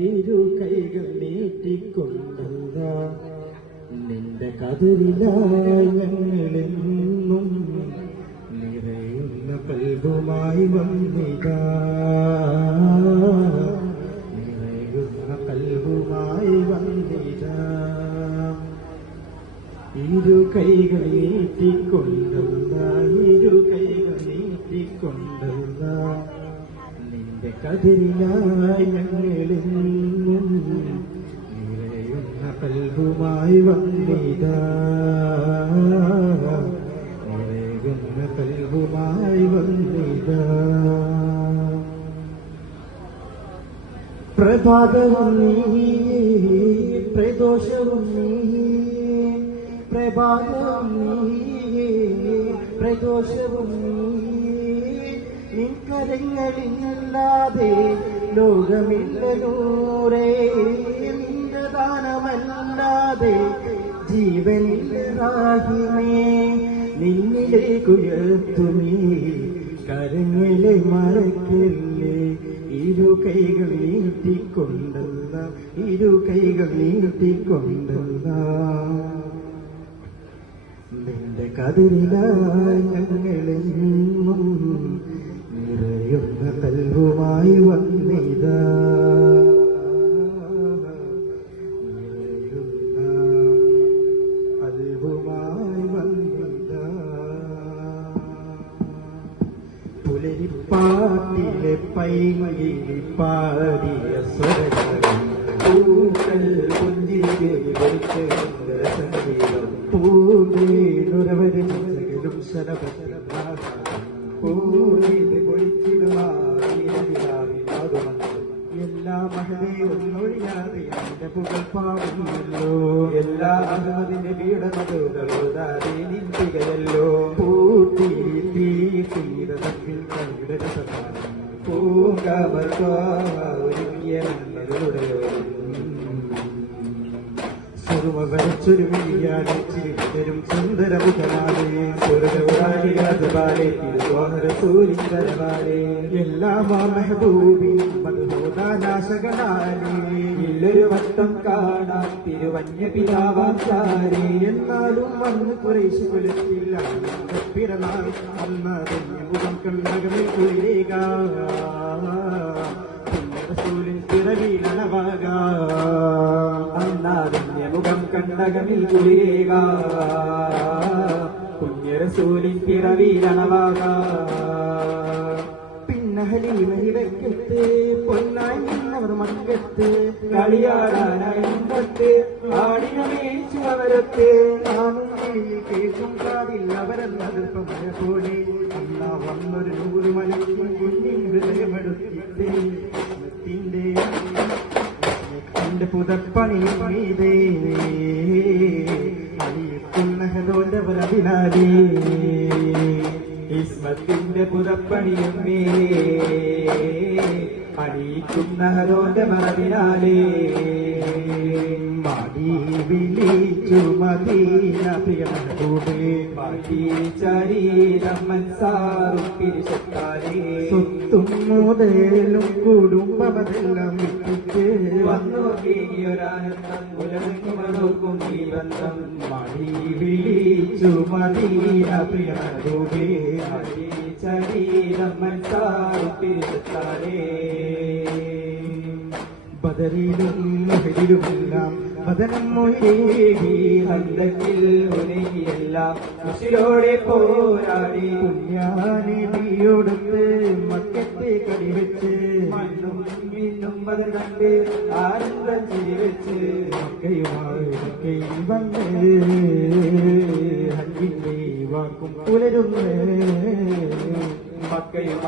ഇരു കൈകൾ നീട്ടിക്കൊണ്ടല്ല നിന്റെ കതിരിലായി ഞങ്ങളെന്നും നിറയുന്ന കൽബുമായി വന്നിതാ നിറയുന്ന കൽബുമായി വന്നിതാ ഇരു കൈകൾ നീട്ടിക്കൊണ്ടല്ല ഇരു കൈകൾ നീട്ടിക്കൊണ്ടല്ല നിന്റെ കതിരിലായി ഞങ്ങളെന്നും നിറയുന്ന കൽബുമായി വന്നിതാ നിറയുന്ന കൽബുമായി വന്നിതാ പ്രഭാതവും നീയേ പ്രദോഷവും നീയേ പ്രഭാതവും നീയേ പ്രദോഷവും നീയേ നിൻകരങ്ങളില്ലാതെ ലോകമില്ല നൂറേ നിന്റെ ദാനമല്ലാതെ ജീവനില്ല റാഹിമേ നിന്നിലേക്കുയർത്തുമേ കരങ്ങളെ മറക്കല്ലേ ഇരു കൈകൾ നീട്ടിക്കൊണ്ടല്ല ഇരു കൈകൾ നീട്ടിക്കൊണ്ടല്ല നിന്റെ കതിരിലായി ഞങ്ങളെന്നും നിറയുന്ന കൽബുമായി വന്നിതാ നിറയുന്ന കൽബുമായി വന്നിതാ പുലരിപ്പാട്ടിലെ പൈകിളി പാടിയ സ്വരങ്ങളും പൂക്കൾ പുഞ്ചിരിയെ വിളിക്കുന്ന സംഗീതം പൂവേണുരവരും ശരപത്തിൽ പൂവിന് പൊളിച്ചിടുവാകുമല്ലോ എല്ലാ മഹനെ ഒന്നൊഴിയാതെ എന്റെ പുകൾ പാടുന്നല്ലോ എല്ലാ അഹമ്മദിന്റെ പീഡനതോതാതെ നിന്തികയല്ലോ പൂത്തി തീര തമ്മിൽ കൈയുടെ രസമാണ് പൂങ്കാമൊരുക്കിയ നല്ലതോടെയോ സുറുമവരച്ചൊരു വിളിയാണ് ചിരിവരും സുന്ദരമുഖനാലേ സുരതോരാജപാലേ തിരുവോഹരസൂരിന്തരവാലേ എല്ലാം ആ മെഹബൂബി മധുഹോദാനാശകളാലേ ഇല്ലൊരു വട്ടം കാണാൻ തിരുവന്യ പിതാവാചാരേ എന്നാലും വന്ന് കുറേശ്ശി കൊലുത്തില്ല പിറന്നാൾ അന്നതന്യ മുഖം കണ്ണകമിൽ കുളിരേക റസൂലിൻ പിറവിയിലണവാക അന്നാദന്യ മുഖം കണ്ടകമിൽ കുളിരേക പുണ്യറസൂലിൻ പിറവിയിലണവാക പിന്നെ ഹലീമയിടക്കത്ത് പൊന്നായി നിന്നവർ മക്കത്ത് കളിയാടാനായി മുമ്പത്ത് ആടിനമേച്ചു അവരത്ത് നാമും കേൾക്കും കാതിൽ അവരെന്നതിർപ്പം മഴ പോലെ അന്ന വന്നൊരു 100 മണിക്ക് കുഞ്ഞിൻ ഹൃദയമെടുത്തിട്ട് ന്റെ പുതപ്പണി മീതേ അണിയിക്കുന്നതോന്റെ വരവിനാലേ ഇസ്മത്തിന്റെ പുതപ്പണിയമ്മേ അണിയിക്കുന്നതോന്റെ മറവിനാലേ മാടി വിളിച്ചു മദീന പ്രിയമൂടേ മാടി ചരീരം മൻസാറും പിരിശത്താലേ സ്വത്തും മുതലും കുടുംബമെല്ലാം വിട്ടിട്ട് വന്നു ഒരാനന്ദം ഉലകും ഈ ബന്ധം മാടി വിളിച്ചു മദീന പ്രിയമൂടേ മാടി ചരീരം മൻസാറും പിരിശത്താലേ ബദറിലും മഹദിലുമെല്ലാം ബദനം മൊഴിയേകി ഹന്തക്കിൽ ഒരുങ്ങിയെല്ലാം മുഷിലോടെ പോരാടി പുണ്യാനിധിയോടത്ത് മക്കത്തെ കടിവെച്ച് മണ്ണും മിന്നും ബദർ കണ്ട് ആനന്ദം ചിരിവെച്ച് മക്കയുമായി വന്ന് ഹജ്ജിന്റെ വാക്കും പുലരുന്ന് മക്കയുമായി